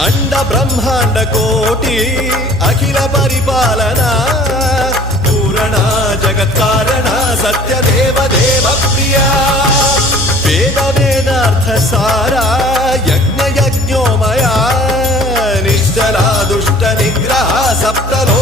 अंड ब्रह्मांड कोटि अखिल परिपालना पूरणा जगत्कारणा सत्यदेव देव प्रिया वेद वेदार्थ सारा यज्ञ यज्ञोमया निश्चला दुष्ट निग्रह सप्तलो